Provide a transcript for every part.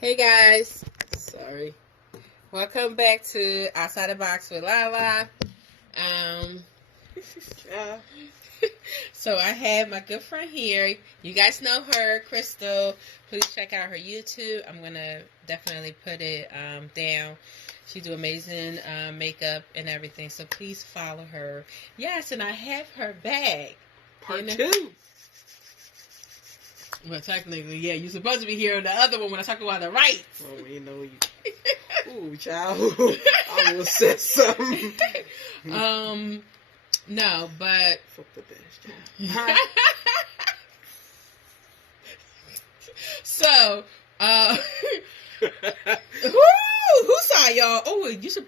Hey guys, sorry. Welcome back to Outside the Box with Lala. Um, so I have my good friend here. You guys know her, Crystal. Please check out her YouTube. I'm gonna definitely put it down. She do amazing makeup and everything. So please follow her. Yes, and I have her bag. Part two. Well, technically, yeah, you're supposed to be here on the other one when I talk about the rights. Oh, you know you. Ooh, child. I almost said something. No, but Fuck the bitch, child. So, who saw y'all? Oh, you should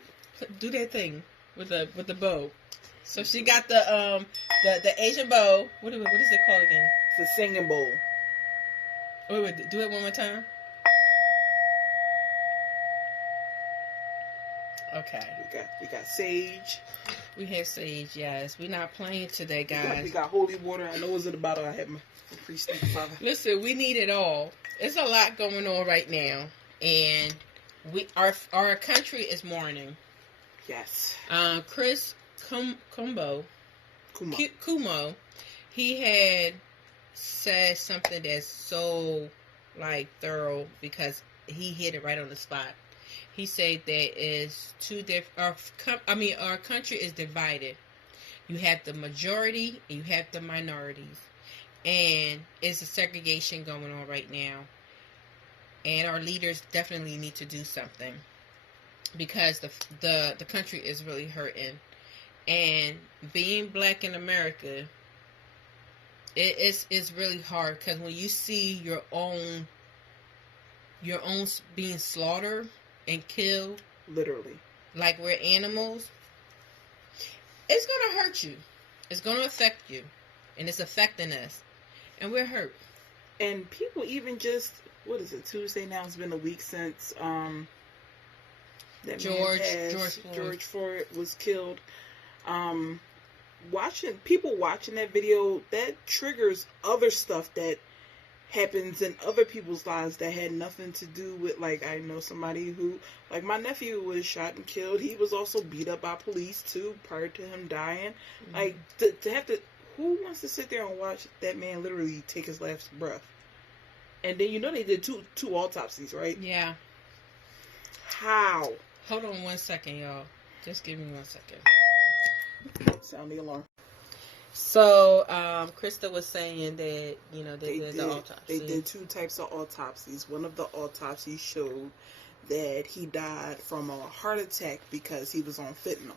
do that thing with the bow. So she got the Asian bow. What is it called again? It's a singing bowl. Wait, do it one more time. Okay. We got sage. We have sage, yes. We're not playing today, guys. We got holy water. I know it was in the bottle. I had my priest and father. Listen, we need it all. There's a lot going on right now, and our country is mourning. Yes. Chris Kumo, he had said something that's so thorough because he hit it right on the spot. He said that is two different. Our country is divided. You have the majority and you have the minorities, and it's a segregation going on right now. And our leaders definitely need to do something because the country is really hurting. And being black in America, it's really hard because when you see your own being slaughtered and killed, literally, like we're animals, it's gonna hurt you. It's gonna affect you, and it's affecting us, and we're hurt. And people even just, what is it, Tuesday now? It's been a week since that George Floyd was killed. Watching that video, that triggers other stuff that happens in other people's lives that had nothing to do with, I know somebody who, my nephew was shot and killed. He was also beat up by police too prior to him dying. Mm-hmm. To have to, who wants to sit there and watch that man literally take his last breath? And then they did two autopsies, right? Yeah. How? Hold on 1 second, y'all. Just give me 1 second. Sound the alarm. So, Krista was saying that, they did the autopsy. They did two types of autopsies. One of the autopsies showed that he died from a heart attack because he was on fentanyl.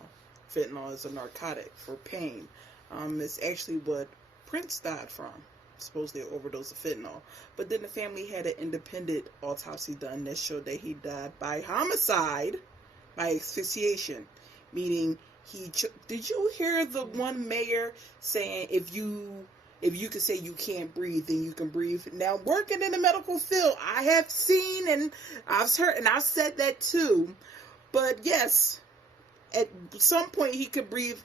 Fentanyl is a narcotic for pain. It's actually what Prince died from. Supposedly an overdose of fentanyl. But then the family had an independent autopsy done that showed that he died by homicide, by asphyxiation, meaning did you hear the one mayor saying if you can say you can't breathe, then you can breathe? Now, working in the medical field, I have seen and I've heard and I've said that too. But yes, at some point he could breathe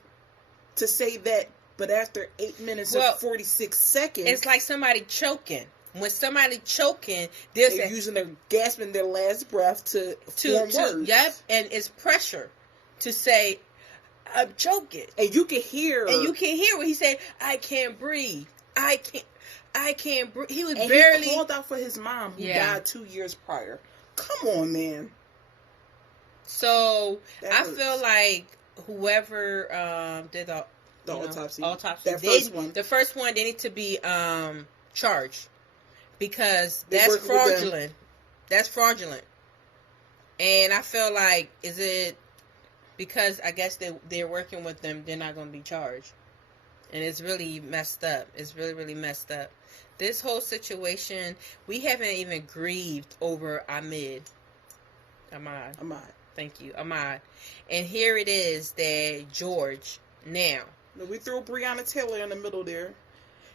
to say that. But after 8 minutes and 46 seconds, it's like somebody choking. When somebody choking, they're gasping their last breath to form words. Yep, and it's pressure to say, I'm choking. And you can hear. And you can hear what he said, I can't breathe. I can't breathe. He was and barely. He called out for his mom who died 2 years prior. Come on, man. So, I feel like whoever did the autopsy. The first one, they need to be charged. Because that's fraudulent. That's fraudulent. And I feel like, is it because I guess they're working with them, they're not going to be charged. And it's really messed up. It's really, really messed up. This whole situation, we haven't even grieved over Ahmad. Thank you. Ahmad. And here it is that George now. We threw Breonna Taylor in the middle there.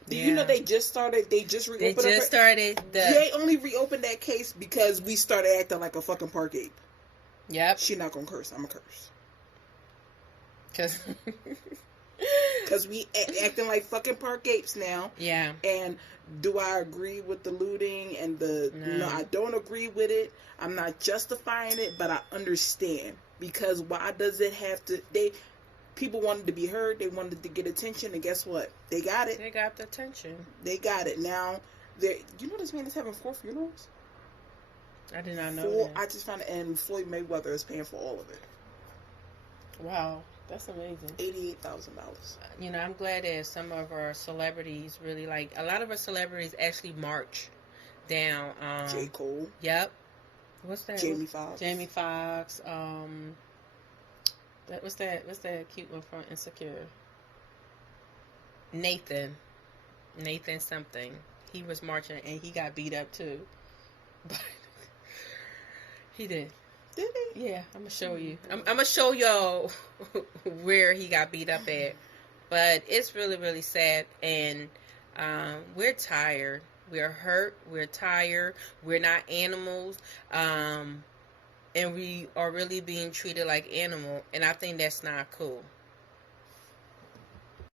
Do you know they just reopened They only reopened that case because we started acting like a fucking park ape. Yep. She not gonna curse. I'm gonna curse. Cause because we acting like fucking park apes now. Yeah. And do I agree with the looting and the? No, I don't agree with it. I'm not justifying it, but I understand, because why does it have to? People wanted to be heard. They wanted to get attention, and guess what? They got it. They got the attention. They got it. Now, you know this man is having 4 funerals? I did not know 4, that. I just found it, and Floyd Mayweather is paying for all of it. Wow, that's amazing. $88,000. You know, I'm glad that some of our celebrities really, like, a lot of our celebrities actually march down. J. Cole. Yep. What's that? Jamie Foxx. Jamie Foxx. What's that cute one from Insecure? Nathan something. He was marching and he got beat up too. But he did. Did he? Yeah, I'm gonna show you. I'm gonna show y'all where he got beat up at. But it's really, really sad, and we're tired. We're hurt. We're tired. We're not animals. And we are really being treated like animal, and I think that's not cool.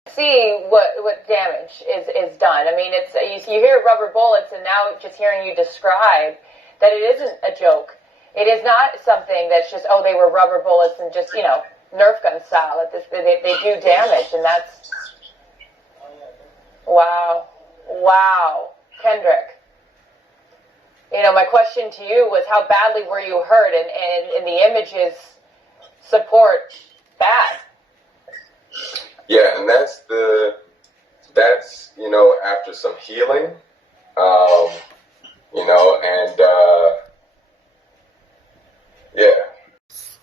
See what damage is done. I mean, it's you hear rubber bullets, and now just hearing you describe that it isn't a joke. It is not something that's just, oh, they were rubber bullets and just, Nerf gun style. They do damage, and that's wow, Kendrick. My question to you was, how badly were you hurt? And the images support that. Yeah, and that's after some healing,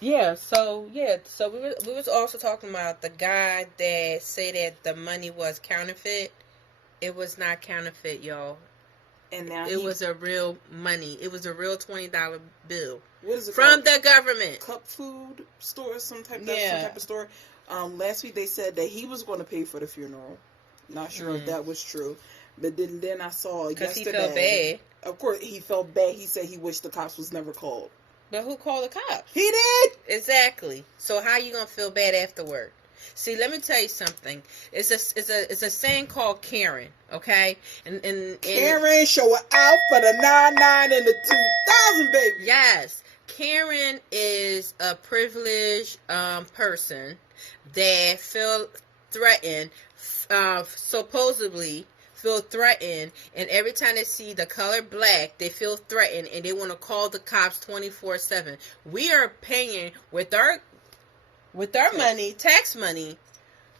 Yeah, so we was also talking about the guy that said that the money was counterfeit. It was not counterfeit, y'all. And now it was a real money. It was a real $20 bill. What is it from called? The government. Cup food store, some type of store. Last week they said that he was going to pay for the funeral. Not sure if that was true, but then I saw yesterday. Because he felt bad. Of course, he felt bad. He said he wished the cops was never called. But who called the cops? He did. Exactly. So how you gonna feel bad afterward? See, let me tell you something. It's a saying called Karen, okay? And Karen showing out for the 99 and the 2000, baby. Yes, Karen is a privileged person that feel threatened, supposedly feel threatened, and every time they see the color black, they feel threatened, and they want to call the cops 24/7. We are paying with our money, tax money,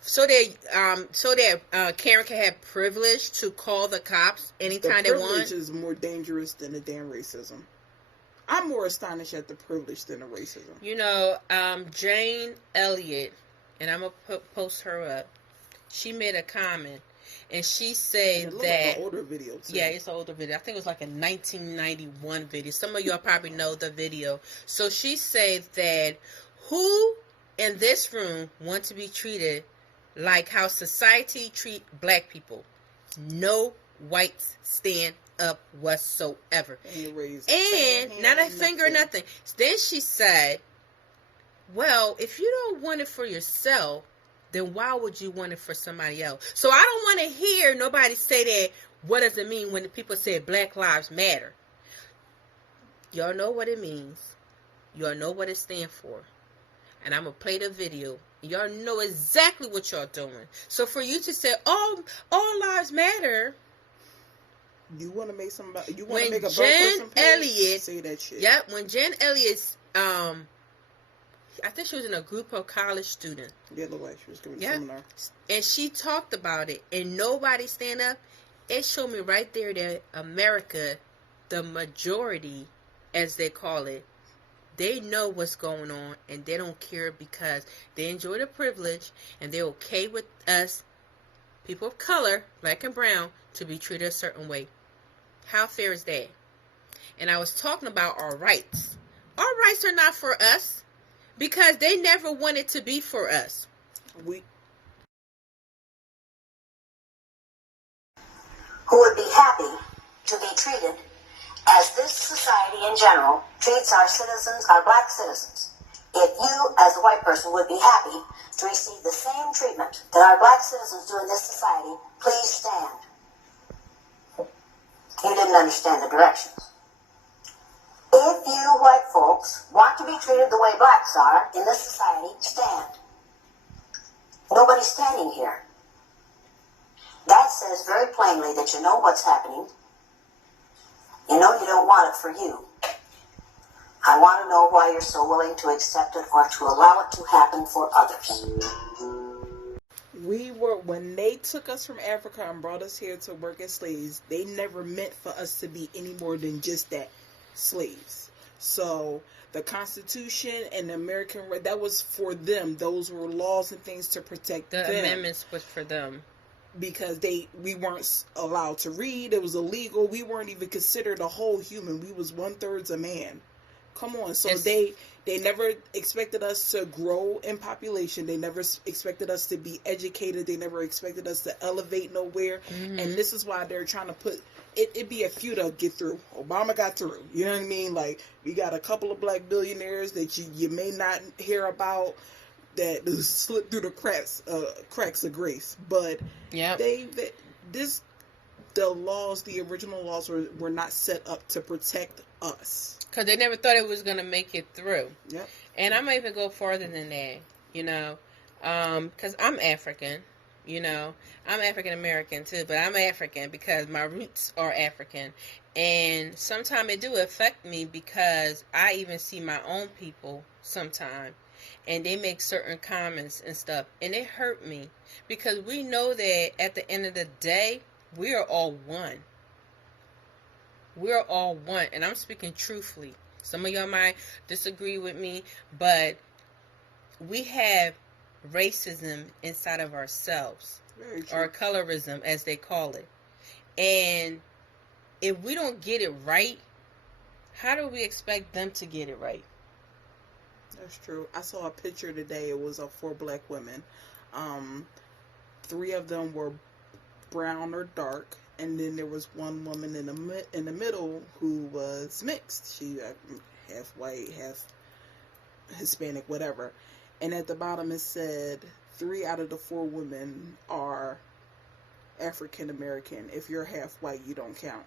so that Karen can have privilege to call the cops anytime they want. The privilege is more dangerous than the damn racism. I'm more astonished at the privilege than the racism. Jane Elliott, and I'm gonna post her up. She made a comment, and she said that like an older video too. Yeah, it's an older video. I think it was like a 1991 video. Some of y'all probably know the video. So she said that who in this room want to be treated like how society treat black people? No whites stand up whatsoever. And not a finger, nothing. Then she said, well, if you don't want it for yourself, then why would you want it for somebody else? So I don't want to hear nobody say that. What does it mean when the people say Black Lives Matter? Y'all know what it means. Y'all know what it stands for. And I'm going to play the video. Y'all know exactly what y'all doing. So for you to say, oh, all lives matter. You want to make somebody, you want to make a Jen Elliott say that shit. Yep, when Jen Elliott, I think she was in a group of college students. Yeah, looked like she was giving a seminar. And she talked about it, and nobody stand up. It showed me right there that America, the majority, as they call it, they know what's going on, and they don't care because they enjoy the privilege, and they're okay with us, people of color, black and brown, to be treated a certain way. How fair is that? And I was talking about our rights. Our rights are not for us because they never wanted to be for us. Who would be happy to be treated as this society in general treats our citizens, our black citizens, if you, as a white person, would be happy to receive the same treatment that our black citizens do in this society, please stand. You didn't understand the directions. If you white folks want to be treated the way blacks are in this society, stand. Nobody's standing here. That says very plainly that you know what's happening. You know you don't want it for you. I want to know why you're so willing to accept it or to allow it to happen for others. When they took us from Africa and brought us here to work as slaves, they never meant for us to be any more than just that, slaves. So the Constitution and the American, that was for them. Those were laws and things to protect them. The amendments was for them. Because we weren't allowed to read. It was illegal. We weren't even considered a whole human. We was 1/3 a man. Come on. So they never expected us to grow in population. They never expected us to be educated. They never expected us to elevate nowhere. Mm-hmm. And this is why they're trying to put it be a few to get through. Obama got through. You know what I mean? Like, we got a couple of black billionaires that you may not hear about that slipped through the cracks of grace. But the original laws were not set up to protect us. Because they never thought it was going to make it through. Yep. And I might even go farther than that, because I'm African, I'm African American too, but I'm African because my roots are African. And sometimes it do affect me because I even see my own people sometimes, and they make certain comments and stuff, and it hurt me because we know that at the end of the day, we are all one. We're all one, and I'm speaking truthfully. Some of y'all might disagree with me, but we have racism inside of ourselves, or colorism, as they call it. And if we don't get it right, how do we expect them to get it right? That's true. I saw a picture today. It was of 4 black women. 3 of them were brown or dark. And then there was one woman in the middle who was mixed. She half white, half Hispanic, whatever. And at the bottom it said 3 out of the 4 women are African American. If you're half white, you don't count.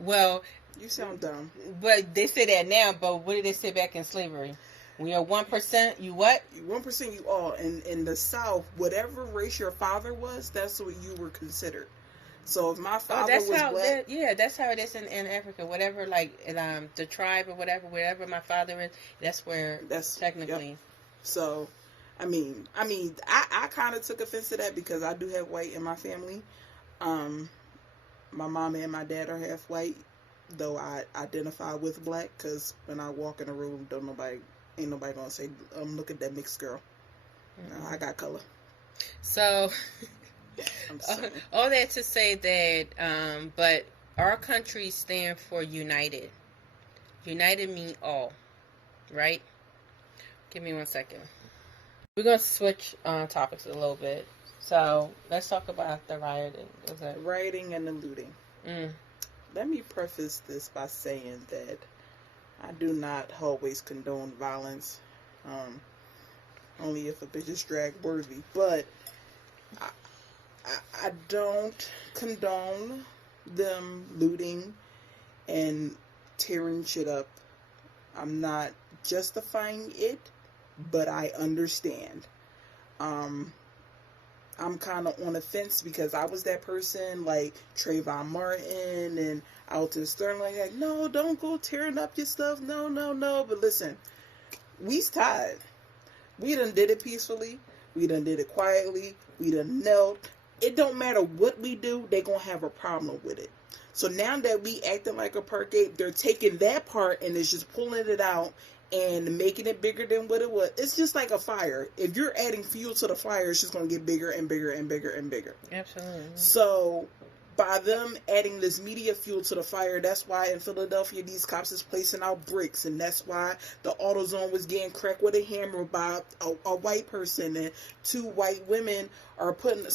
Well, you sound dumb. But they say that now. But what did they say back in slavery? When you're 1%, you what? 1%, you all. In the South, whatever race your father was, that's what you were considered. So if my father was black, that's how it is in Africa. Whatever, like the tribe or wherever my father is, that's where that's technically. Yep. So, I mean, I kind of took offense to that because I do have white in my family. My mom and my dad are half white, though I identify with black because when I walk in a room, ain't nobody gonna say, look at that mixed girl. Mm-hmm. No, I got color. So. All that to say that, but our country stand for united. United mean all, right? Give me 1 second. We're going to switch topics a little bit. So let's talk about the rioting. Rioting and the looting. Let me preface this by saying that I do not always condone violence, only if a bitch is drag worthy, but I don't condone them looting and tearing shit up. I'm not justifying it, but I understand. I'm kind of on the fence because I was that person like Trayvon Martin and Alton Sterling, like, no, don't go tearing up your stuff. No. But listen, we's tired. We done did it peacefully. We done did it quietly. We done knelt. It don't matter what we do, they gonna have a problem with it. So now that we acting like a park ape, they're taking that part and it's just pulling it out and making it bigger than what it was. It's just like a fire. If you're adding fuel to the fire, it's just gonna get bigger and bigger and bigger and bigger. Absolutely. So by them adding this media fuel to the fire, that's why in Philadelphia these cops is placing out bricks, and that's why the AutoZone was getting cracked with a hammer by a white person, and 2 white women are putting on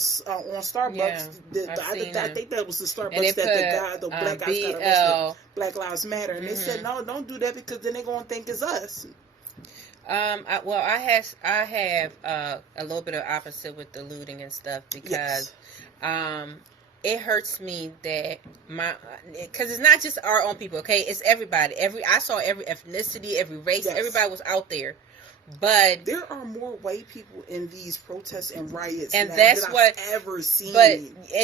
Starbucks. I think that was the Starbucks that the black guys got arrested. Black Lives Matter, and they said no, don't do that because then they're gonna think it's us. I have a little bit of opposite with the looting and stuff because, it hurts me that because it's not just our own people, okay? It's everybody. I saw every ethnicity, every race, everybody was out there. But there are more white people in these protests and riots and than that's what I've ever seen. But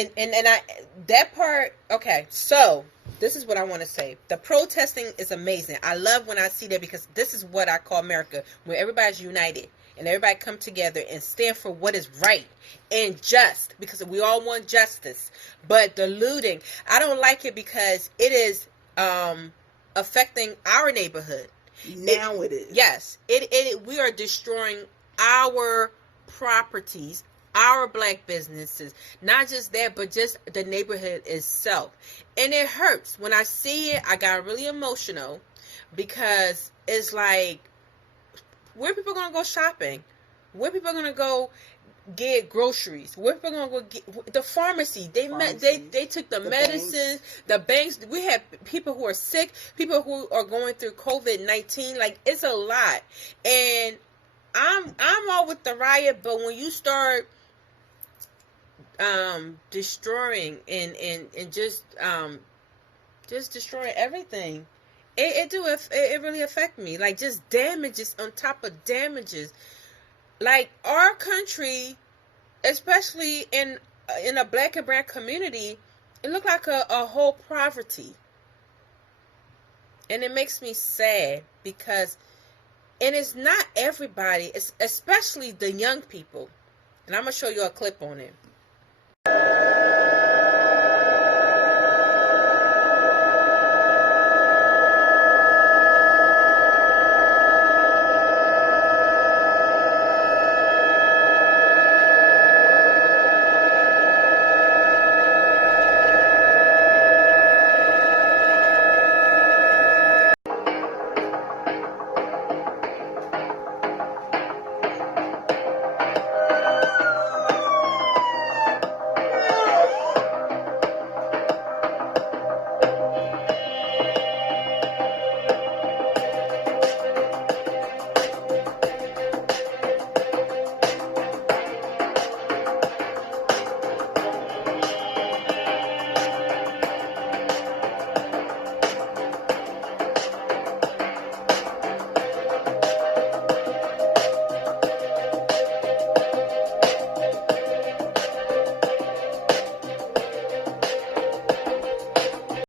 and I that part, okay. So this is what I want to say. The protesting is amazing. I love when I see that because this is what I call America, where everybody's united and everybody come together and stand for what is right and just, because we all want justice. But the looting, I don't like it because it is affecting our neighborhood. Now it is. Yes. We are destroying our properties, our black businesses. Not just that, but just the neighborhood itself. And it hurts. When I see it, I got really emotional because it's like, where people going to go shopping? Where people going to go get groceries? Where people going to go get the pharmacy? They took the medicines, the banks. We have people who are sick, people who are going through COVID-19. Like, it's a lot. And I'm all with the riot, but when you start destroying and just destroying everything, it really affect me. Like, just damages on top of damages. Like, our country, especially in a black and brown community, it looked like a whole poverty. And it makes me sad because, and it's not everybody, it's especially the young people. And I'm going to show you a clip on it.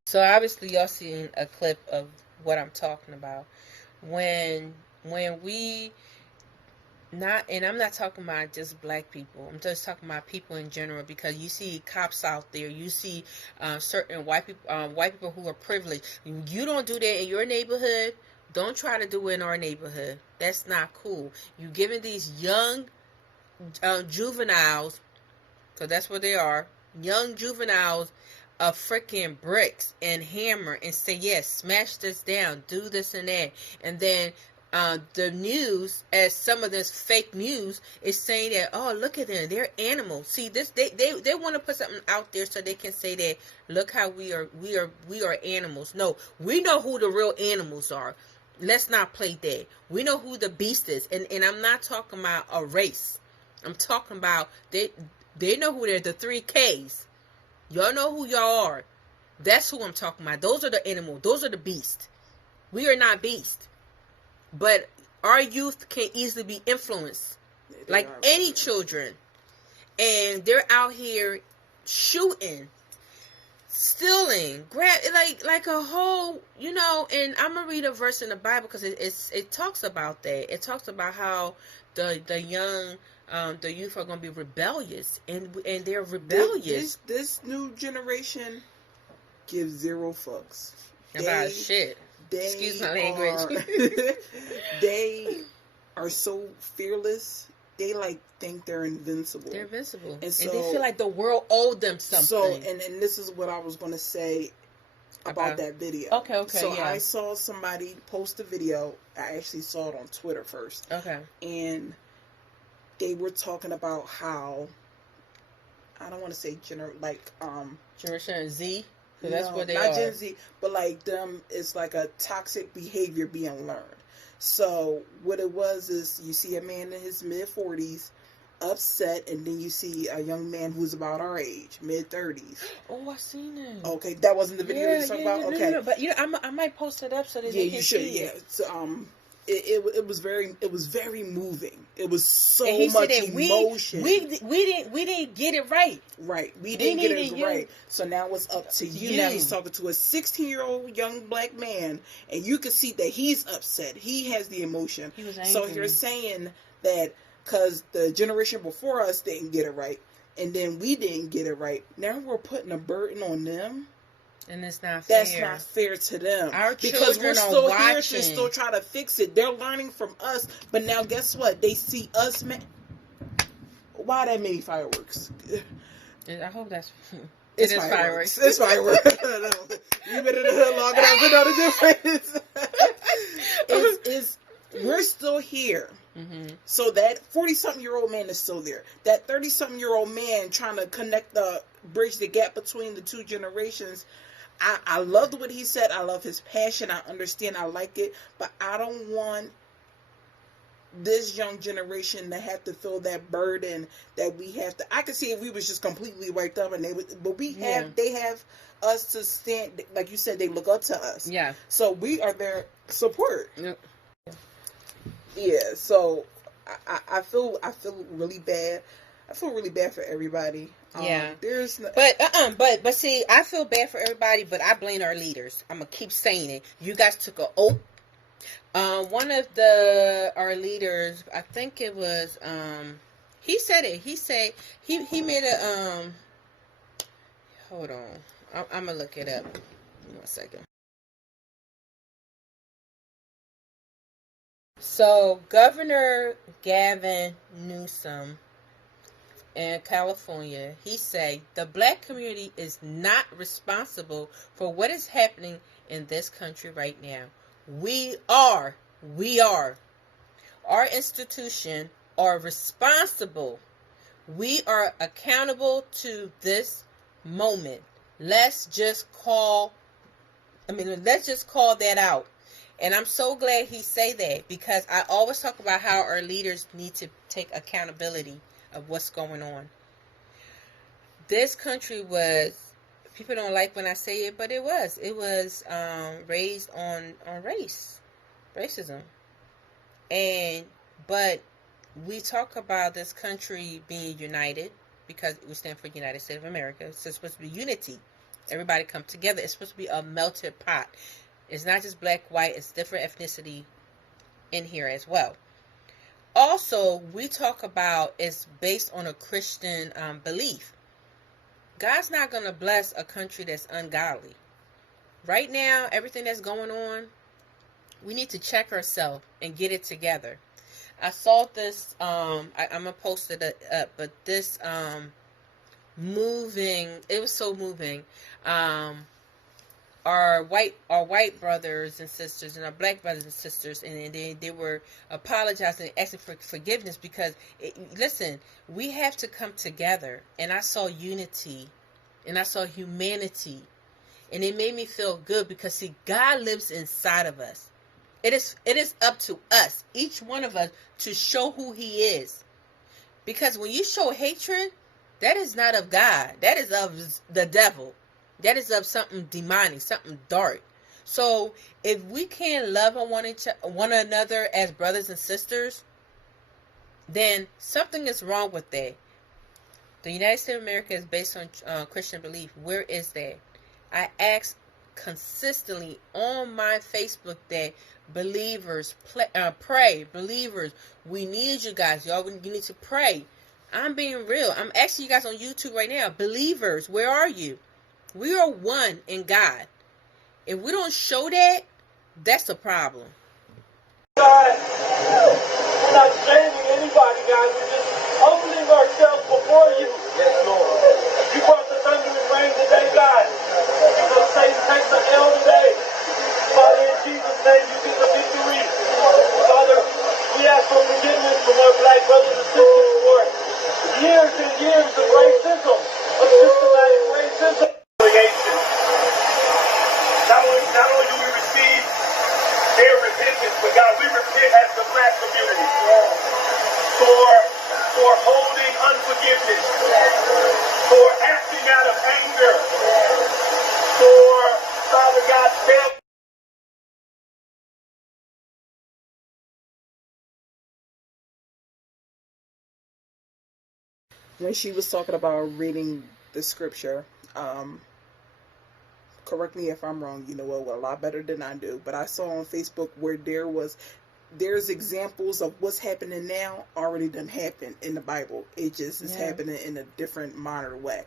So obviously y'all seen a clip of what I'm talking about. When we not, and I'm not talking about just black people. I'm just talking about people in general, because you see cops out there. You see certain white people who are privileged. You don't do that in your neighborhood. Don't try to do it in our neighborhood. That's not cool. You giving these young juveniles, because that's what they are, young juveniles, freaking bricks and hammer and say, yes, smash this down, do this and that. And then the news, as some of this fake news is saying that, oh, look at them, they're animals. See, this they want to put something out there so they can say that, look how we are animals. No, we know who the real animals are. Let's not play that. We know who the beast is. And I'm not talking about a race. I'm talking about they know who they're, the 3Ks. Y'all know who y'all are. That's who I'm talking about. Those are the animals. Those are the beasts. We are not beasts. But our youth can easily be influenced. Like any children. And they're out here shooting, stealing, like a whole, and I'm going to read a verse in the Bible because it talks about that. It talks about how the young, the youth are going to be rebellious, and they're rebellious. This new generation gives zero fucks about shit. Excuse my language. They are so fearless. They think they're invincible. They're invincible, and they feel like the world owed them something. So, and this is what I was going to say about that video. Okay. So I saw somebody post a video. I actually saw it on Twitter first. Okay. And they were talking about how, I don't want to say Generation Z. That's no, what they not are. Gen Z, but them, it's like a toxic behavior being learned. So what it was is you see a man in his mid-40s upset, and then you see a young man who's about our age, mid-30s. Oh, I seen it. Okay, that wasn't the video you talking about? Okay. No, but I might post it up so that they can see it. So, it was very moving. It was so and he much said that emotion. We didn't get it right. Right. We didn't get it right. So now it's up to you. Now he's talking to a 16-year-old young black man, and you can see that he's upset. He has the emotion. He was angry. So you're saying that because the generation before us didn't get it right, and then we didn't get it right, now we're putting a burden on them. And it's not fair. That's not fair to them. Our because we're children still are here watching. to still try to fix it. They're learning from us, but now guess what? They see us. Why that many fireworks? I hope that's. It's fireworks. It's fireworks. You've been in the hood long enough to know the difference. We're still here. Mm-hmm. So that 40-something-year-old man is still there. That 30-something-year-old man trying to bridge the gap between the two generations. I loved what he said. I love his passion. I understand. I like it. But I don't want this young generation to have to feel that burden that we have to. I could see if we was just completely wiped up, and they have us to stand. Like you said, they look up to us. Yeah. So we are their support. Yep. Yeah. So I feel really bad. I feel really bad for everybody. Yeah. There's no... But see, I feel bad for everybody, but I blame our leaders. I'm gonna keep saying it. You guys took an oath. One of our leaders, I think it was, he said it. He said he made a hold on. I'm gonna look it up. Give me 1 second. So Governor Gavin Newsom in California, he said the black community is not responsible for what is happening in this country right now. We are. Our institution are responsible. We are accountable to this moment. Let's just call that out. And I'm so glad he say that, because I always talk about how our leaders need to take accountability of what's going on. This country was, people don't like when I say it, but it was raised on racism. But we talk about this country being united because we stand for United States of America. So it's supposed to be unity. Everybody come together. It's supposed to be a melted pot. It's not just black, white. It's different ethnicity in here as well. Also, we talk about it's based on a Christian belief. God's not going to bless a country that's ungodly. Right now, everything that's going on, we need to check ourselves and get it together. I saw this, I'm going to post it up, but this moving, it was so moving. Our white brothers and sisters and our black brothers and sisters, and they were apologizing and asking for forgiveness because, listen, we have to come together. And I saw unity, and I saw humanity, and it made me feel good because, see, God lives inside of us. It is up to us, each one of us, to show who He is. Because when you show hatred, that is not of God. That is of the devil. That is of something demonic, something dark. So if we can't love on one another as brothers and sisters, then something is wrong with that. The United States of America is based on Christian belief. Where is that? I ask consistently on my Facebook that believers pray. Believers, we need you guys. Y'all, you need to pray. I'm being real. I'm asking you guys on YouTube right now. Believers, where are you? We are one in God. If we don't show that, that's a problem. God, we're not shaming anybody, guys. We're just humbling ourselves before you. Yes, Lord. You brought the thunder and rain today, God. So Satan takes the L today. Father, in Jesus' name, you get the victory. Father, we ask for forgiveness from our black brothers and sisters for years and years of racism, of systematic racism. Not only do we receive their repentance, but God, we repent when she was talking about reading the scripture, correct me if I'm wrong, you know a lot better than I do, but I saw on Facebook where there's examples of what's happening now already done happened in the Bible. It just is happening in a different, modern way.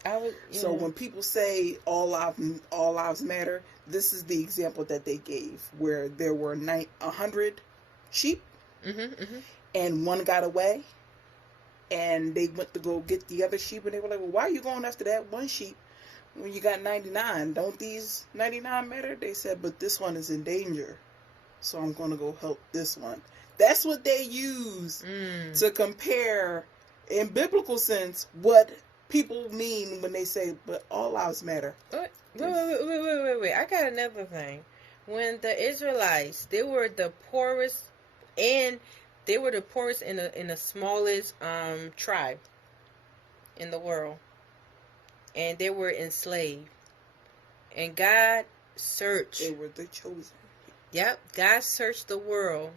So when people say all lives matter, this is the example that they gave, where there were 100 sheep, and one got away, and they went to go get the other sheep, and they were like, well, why are you going after that one sheep when you got 99? Don't these 99 matter? They said, but this one is in danger, so I'm going to go help this one. That's what they use to compare, in biblical sense, what people mean when they say, but all lives matter. Wait. I got another thing. When the Israelites, they were the poorest, and they were the poorest in the smallest tribe in the world. And they were enslaved. And God searched. They were the chosen. Yep. God searched the world.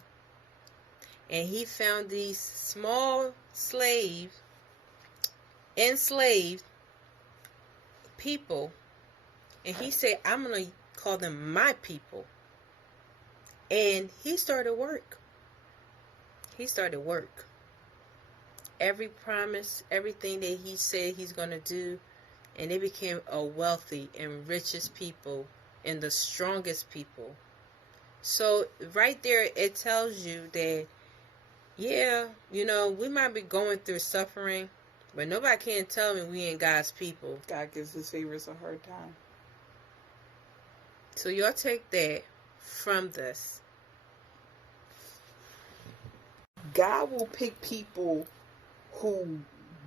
And he found these small enslaved people. And he said, I'm going to call them my people. And he started work. Every promise, everything that he said he's going to do. And they became a wealthy and richest people and the strongest people. So right there, it tells you that, we might be going through suffering, but nobody can tell me we ain't God's people. God gives his favorites a hard time. So y'all take that from this. God will pick people who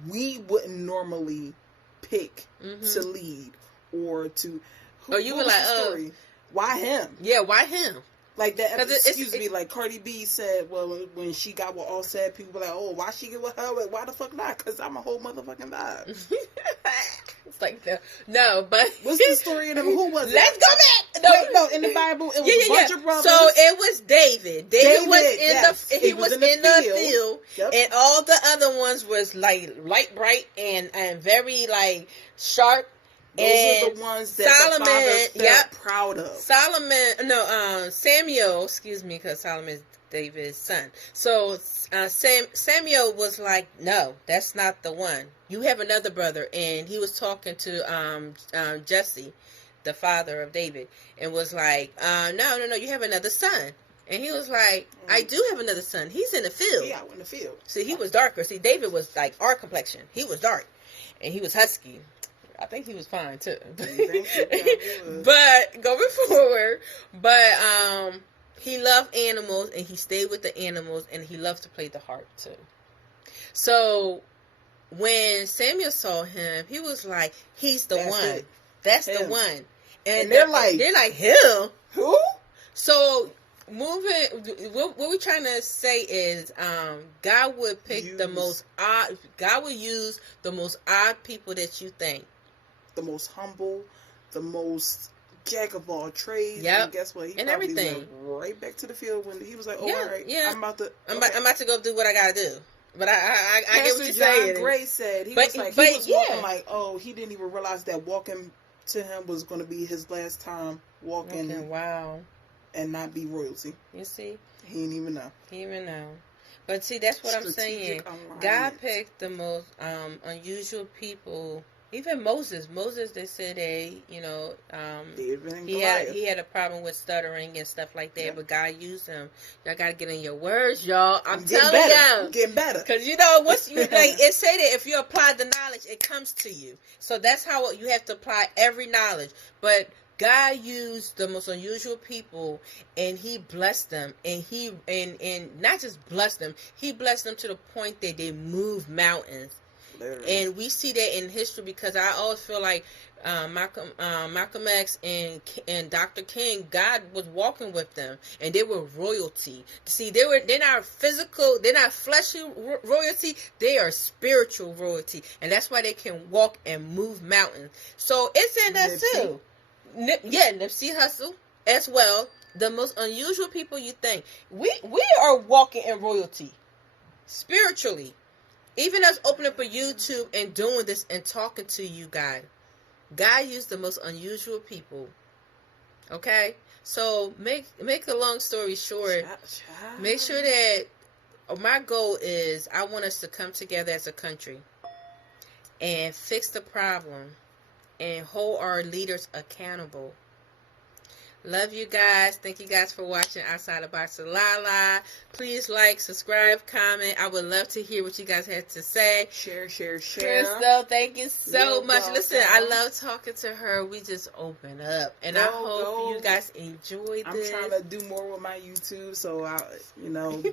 we wouldn't normally pick to lead or to. You were like, why him? Yeah, why him? Like that. Excuse me. Like Cardi B said, well, when she got with Offset, people were like, oh, why she get with her? Why the fuck not? Because I'm a whole motherfucking vibe. It's like no, but what's the story in them? Who was it? Let's go back. No, in the Bible, it was a bunch of brothers. So it was David. David was in the field, yep. And all the other ones was like light bright and very like sharp. Those are the ones that Solomon, the father felt proud of. Samuel, excuse me, because Solomon is David's son. So Samuel was like, no, that's not the one. You have another brother. And he was talking to Jesse, the father of David, and was like, no, you have another son. And he was like, I do have another son. He's in the field. Yeah, in the field. See, he was darker. See, David was like our complexion. He was dark. And he was husky. I think he was fine too. But going forward, he loved animals and he stayed with the animals and he loved to play the harp too. So when Samuel saw him, he was like, he's the one. That's him. The one. And they're like him? Who? So what we're trying to say is God would pick the most odd. God would use the most odd people that you think. The most humble, the most jack of all trades. Yep. And guess what? He and probably everything. went right back to the field when he was like, "Oh, yeah, all right, yeah. I'm about to go do what I gotta do." But I get what you're saying. Gray said he was walking like, oh, he didn't even realize that walking to him was going to be his last time walking. Okay, wow. And not be royalty. You see, he didn't even know. But see, that's what I'm saying. God picked the most unusual people. Even Moses, they said he had a problem with stuttering and stuff like that, but God used him. Y'all gotta get in your words, y'all. I'm telling y'all, getting better. Because once you it say that if you apply the knowledge, it comes to you. So that's how you have to apply every knowledge. But God used the most unusual people, and He blessed them, and and not just blessed them, He blessed them to the point that they moved mountains. And we see that in history because I always feel like Malcolm X and Dr. King, God was walking with them, and they were royalty. See, they're not physical, they're not fleshly royalty, they are spiritual royalty, and that's why they can walk and move mountains. So it's in us too. Nipsey Hussle as well. The most unusual people you think. We are walking in royalty spiritually. Even us opening up a YouTube and doing this and talking to you guys, God used the most unusual people. Okay? So make a long story short, make sure that my goal is I want us to come together as a country and fix the problem and hold our leaders accountable. Love you guys. Thank you guys for watching Outside the Box with Lala. Please like, subscribe, comment. I would love to hear what you guys had to say. Share. Crystal, thank you so You're much. welcome. Listen, I love talking to her. We just open up. And I hope you guys enjoyed this. I'm trying to do more with my YouTube. So,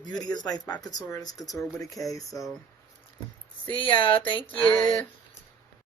Beauty is Life by Couture. That's Couture with a K. So, see y'all. Thank you. Bye.